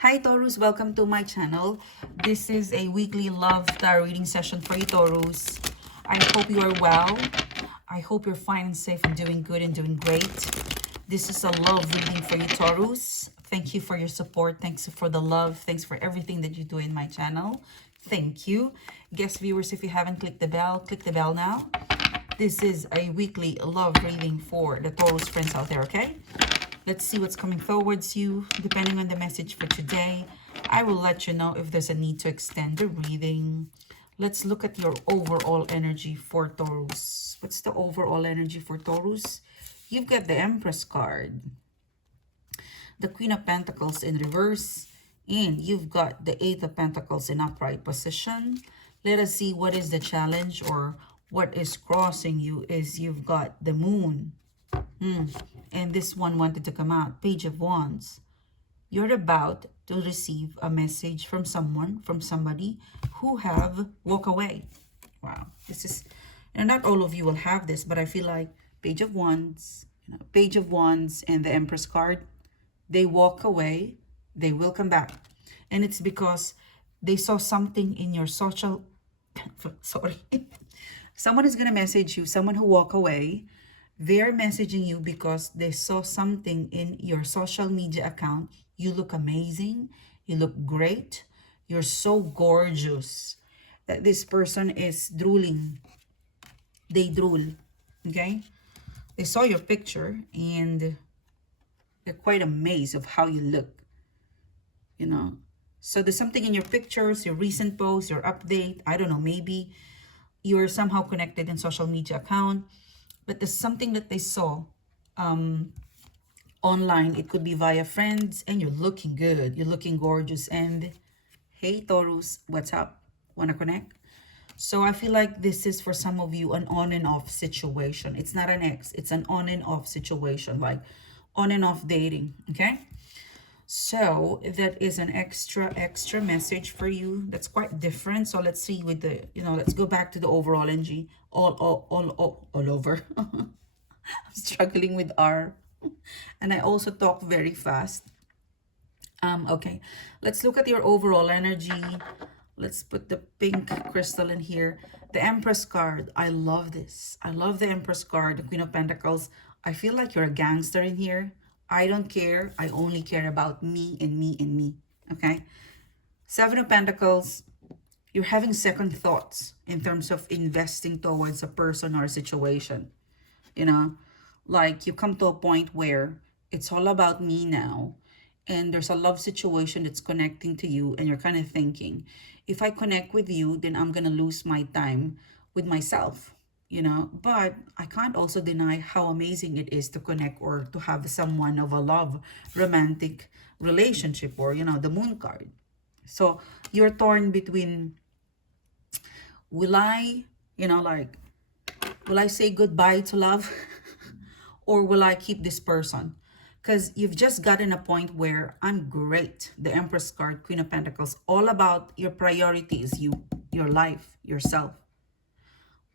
Hi Taurus, welcome to my channel. This is a weekly love tarot reading session for you Taurus. I hope you are well. I hope you're fine and safe and doing good and doing great. This is a love reading for you Taurus. Thank you for your support. Thanks for the love. Thanks for everything that you do in my channel. Thank you. Guest viewers, if you haven't click the bell now. This is a weekly love reading for the Taurus friends out there, okay? Let's see what's coming towards you. Depending on the message for today, I will let you know if there's a need to extend the reading. Let's look at your overall energy for Taurus. What's the overall energy for Taurus? You've got the Empress card, the Queen of Pentacles in reverse, and you've got the Eight of Pentacles in upright position. Let us see what is the challenge, or what is crossing you is you've got the Moon. And this one wanted to come out, Page of Wands. You're about to receive a message from someone, from somebody who have walked away. Wow, this is, and not all of you will have this, but I feel like Page of Wands, Page of Wands and the Empress card, they walk away, they will come back. And it's because they saw something in your social, sorry. Someone is going to message you, someone who walk away. They're messaging you because they saw something in your social media account. You look amazing. You look great. You're so gorgeous that this person is drooling. They drool, okay? They saw your picture and they're quite amazed of how you look, you know? So there's something in your pictures, your recent posts, your update. I don't know, maybe you're somehow connected in social media account, but there's something that they saw online. It could be via friends, and you're looking good, you're looking gorgeous. And hey Taurus, what's up? Want to connect? So I feel like this is for some of you an on and off situation. It's not an ex, it's an on and off situation, like on and off dating. Okay, so that is an extra message for you that's quite different. So let's see with the, let's go back to the overall energy. All over. I'm struggling with R, and I also talk very fast. Okay, let's look at your overall energy. Let's put the pink crystal in here. The Empress card, I love this. I love the Empress card, the Queen of Pentacles. I feel like you're a gangster in here. I don't care. I only care about me and me and me. Okay, Seven of Pentacles, you're having second thoughts in terms of investing towards a person or a situation. Like you come to a point where it's all about me now, and there's a love situation that's connecting to you, and you're kind of thinking, if I connect with you, then I'm gonna lose my time with myself. But I can't also deny how amazing it is to connect or to have someone of a love romantic relationship, or the Moon card. So you're torn between, will I, like, will I say goodbye to love or will I keep this person? Because you've just gotten a point where I'm great. The Empress card, Queen of Pentacles, all about your priorities, your life, yourself.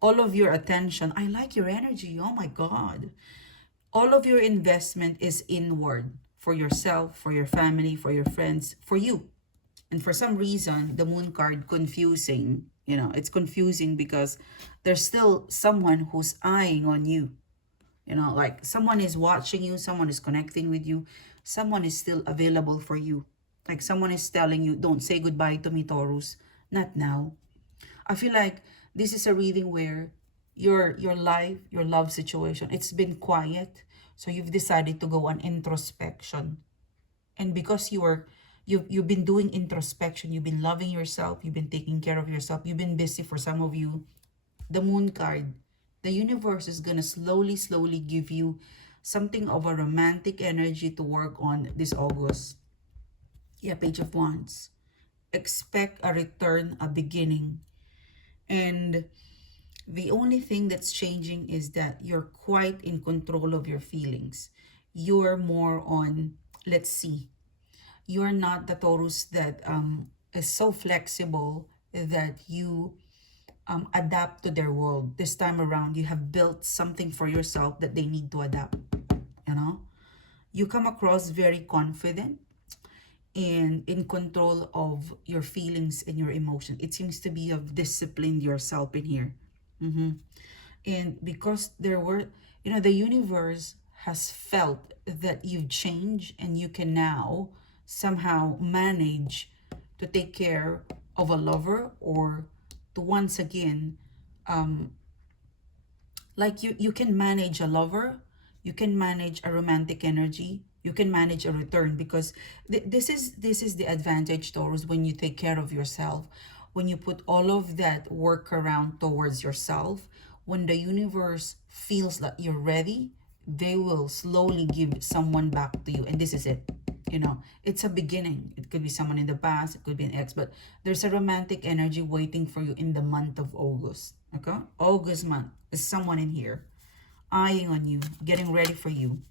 All of your attention. I like your energy. Oh my God. All of your investment is inward, for yourself, for your family, for your friends, for you. And for some reason, the Moon card confusing. It's confusing because there's still someone who's eyeing on you. Like someone is watching you, someone is connecting with you, someone is still available for you. Like someone is telling you, don't say goodbye to me, Taurus. Not now. I feel like this is a reading where your life, your love situation, it's been quiet. So you've decided to go on introspection. And because you've been doing introspection, you've been loving yourself, you've been taking care of yourself, you've been busy. For some of you, the Moon card, the universe is gonna slowly give you something of a romantic energy to work on this August. Yeah, Page of Wands. Expect a return, a beginning. And the only thing that's changing is that you're quite in control of your feelings. You're more on, let's see, you're not the Taurus that is so flexible that you adapt to their world. This time around, you have built something for yourself that they need to adapt. You come across very confident, and in control of your feelings and your emotion. It seems to be of disciplined yourself in here. And because there were, the universe has felt that you've changed and you can now somehow manage to take care of a lover, or to once again, like you can manage a lover, you can manage a romantic energy, you can manage a return, because this is the advantage, Taurus, when you take care of yourself, when you put all of that work around towards yourself. When the universe feels that you're ready, they will slowly give someone back to you, and this is it. It's a beginning. It could be someone in the past, it could be an ex, but there's a romantic energy waiting for you in the month of August. Okay, August month is someone in here eyeing on you, getting ready for you.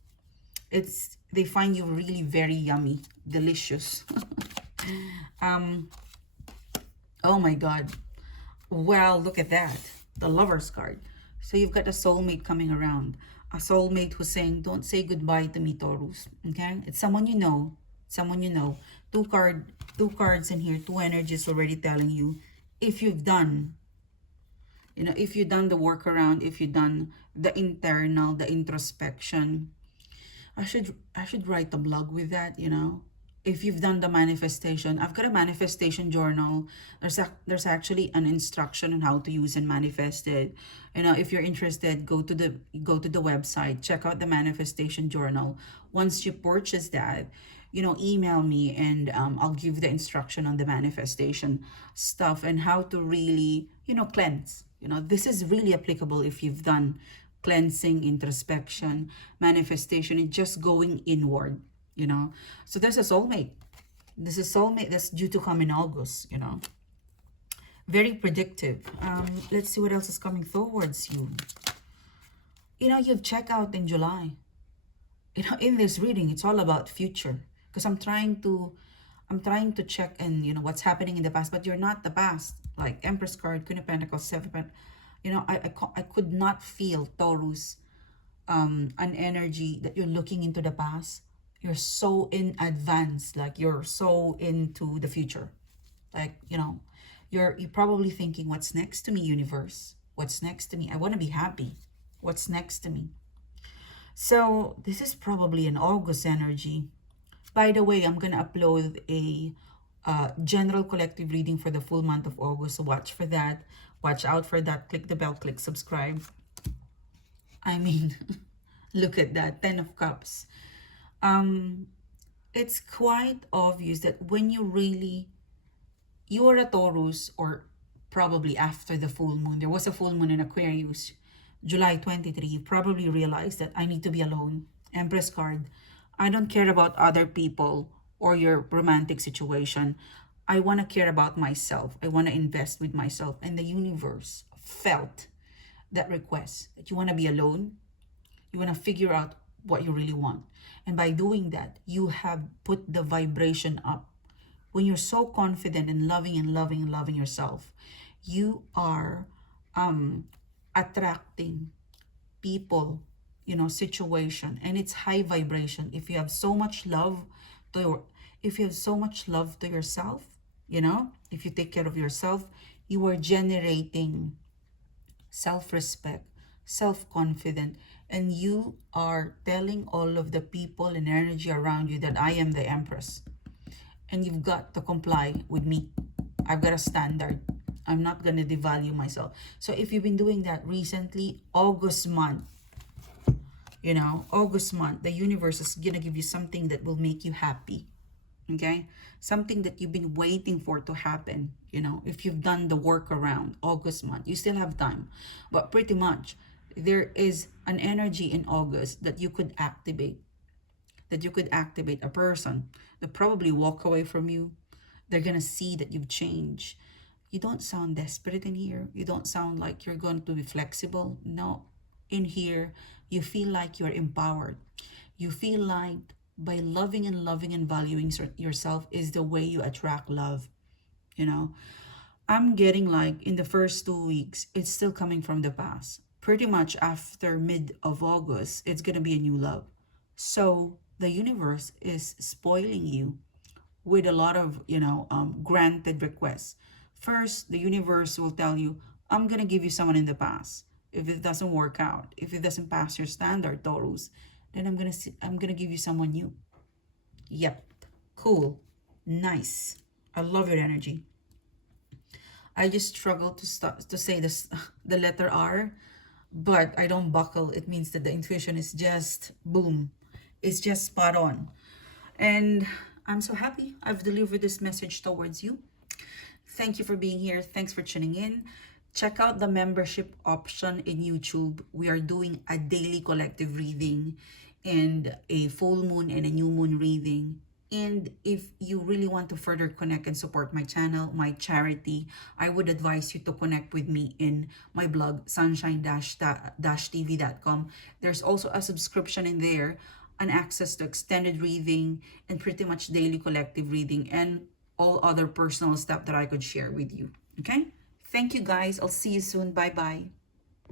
They find you really very yummy, delicious. Oh my God. Well, look at that. The Lover's card. So you've got a soulmate coming around. A soulmate who's saying, don't say goodbye to me, Taurus. Okay? It's someone you know. Someone you know. Two cards in here, two energies already telling you, if you've done, if you've done the workaround, if you've done the internal, the introspection. I should write a blog with that. If you've done the manifestation, I've got a manifestation journal. There's actually an instruction on how to use and manifest it. If you're interested, go to the website, check out the manifestation journal. Once you purchase that, email me, and I'll give the instruction on the manifestation stuff and how to really, cleanse. This is really applicable if you've done cleansing, introspection, manifestation, and just going inward. So there's a soulmate. This is soulmate that's due to come in August. Very predictive. Let's see what else is coming towards you. You've checked out in July. In this reading, it's all about future, because I'm trying to check and what's happening in the past, but you're not the past. Like Empress card, Queen of Pentacles, Seven Pentacles. I could not feel, Taurus, an energy that you're looking into the past. You're so in advance, like you're so into the future. Like, you're probably thinking, what's next to me, universe? What's next to me? I want to be happy. What's next to me? So this is probably an August energy. By the way, I'm going to upload a general collective reading for the full month of August. So watch for that. Watch out for that. Click the bell, click subscribe. I mean, look at that, 10 of Cups. It's quite obvious that when you are a Taurus, or probably after the full moon, there was a full moon in Aquarius, July 23, you probably realized that I need to be alone. Empress card. I don't care about other people or your romantic situation. I want to care about myself. I want to invest with myself. And the universe felt that request, that you want to be alone. You want to figure out what you really want. And by doing that, you have put the vibration up. When you're so confident and loving and loving and loving yourself, you are attracting people, situation, and it's high vibration. If you have so much love if you have so much love to yourself, if you take care of yourself, you are generating self-respect, self-confident, and you are telling all of the people and energy around you that I am the Empress. And you've got to comply with me. I've got a standard. I'm not going to devalue myself. So if you've been doing that recently, August month, August month, the universe is going to give you something that will make you happy. Okay? Something that you've been waiting for to happen. If you've done the work around August month, you still have time. But pretty much, there is an energy in August that you could activate. That you could activate a person that probably walk away from you. They're going to see that you've changed. You don't sound desperate in here. You don't sound like you're going to be flexible. No. In here, you feel like you're empowered. You feel like by loving and valuing yourself is the way you attract love. I'm getting like in the first 2 weeks, it's still coming from the past. Pretty much after mid of August, it's going to be a new love. So the universe is spoiling you with a lot of, granted requests. First, the universe will tell you, I'm going to give you someone in the past. If it doesn't work out, if it doesn't pass your standard, Taurus, then I'm going to give you someone new. Yep. Cool. Nice. I love your energy. I just struggle to say this the letter R, but I don't buckle. It means that the intuition is just boom. It's just spot on. And I'm so happy I've delivered this message towards you. Thank you for being here. Thanks for tuning in. Check out the membership option in YouTube. We are doing a daily collective reading and a full moon and a new moon reading. And if you really want to further connect and support my channel, my charity, I would advise you to connect with me in my blog, sunshine-tv.com. There's also a subscription in there, an access to extended reading and pretty much daily collective reading and all other personal stuff that I could share with you. Okay? Thank you guys. I'll see you soon. Bye-bye.